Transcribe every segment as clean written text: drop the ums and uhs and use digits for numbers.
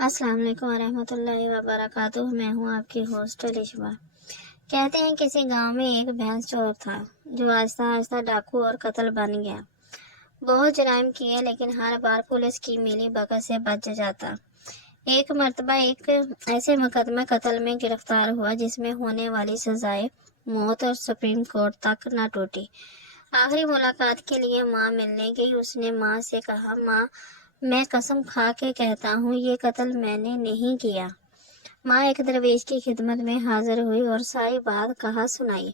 السلام علیکم ورحمۃ اللہ وبرکاتہ۔ میں ہوں آپ کی ہوسٹ لشبہ۔ کہتے ہیں کسی گاؤں میں ایک بھینس چور تھا جو آہستہ آہستہ ڈاکو اور قتل بن گیا۔ بہت جرائم کیے لیکن ہر بار پولیس کی میلی بگت سے بچ جاتا۔ ایک مرتبہ ایک ایسے مقدمے قتل میں گرفتار ہوا جس میں ہونے والی سزائے موت اور سپریم کورٹ تک نہ ٹوٹی۔ آخری ملاقات کے لیے ماں ملنے گئی۔ اس نے ماں سے کہا، ماں میں قسم کھا کے کہتا ہوں یہ قتل میں نے نہیں کیا۔ ماں ایک درویش کی خدمت میں حاضر ہوئی اور ساری بات کہا سنائی۔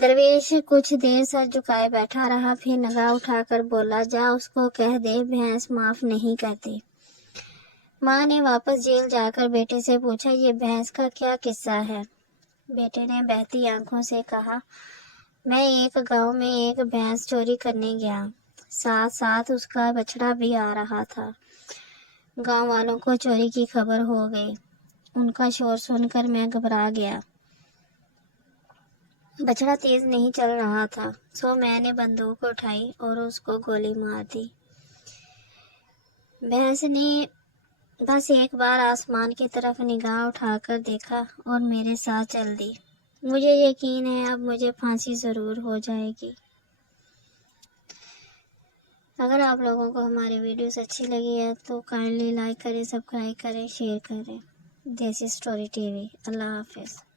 درویش کچھ دیر سر جھکائے بیٹھا رہا، پھر نگاہ اٹھا کر بولا، جا اس کو کہہ دے بھینس معاف نہیں کرتی۔ ماں نے واپس جیل جا کر بیٹے سے پوچھا، یہ بھینس کا کیا قصہ ہے؟ بیٹے نے بہتی آنکھوں سے کہا، میں ایک گاؤں میں ایک بھینس چوری کرنے گیا، ساتھ ساتھ اس کا بچڑا بھی آ رہا تھا۔ گاؤں والوں کو چوری کی خبر ہو گئی۔ ان کا شور سن کر میں گھبرا گیا۔ بچڑا تیز نہیں چل رہا تھا، سو میں نے بندوق اٹھائی اور اس کو گولی مار دی۔ بھینس نے بس ایک بار آسمان کی طرف نگاہ اٹھا کر دیکھا اور میرے ساتھ چل دی۔ مجھے یقین ہے اب مجھے پھانسی ضرور ہو جائے گی۔ اگر آپ لوگوں کو ہماری ویڈیوز اچھی لگی ہے تو کائنڈلی لائک کریں، سبسکرائب کریں، شیئر کریں۔ دیسی اسٹوری ٹی وی۔ اللہ حافظ۔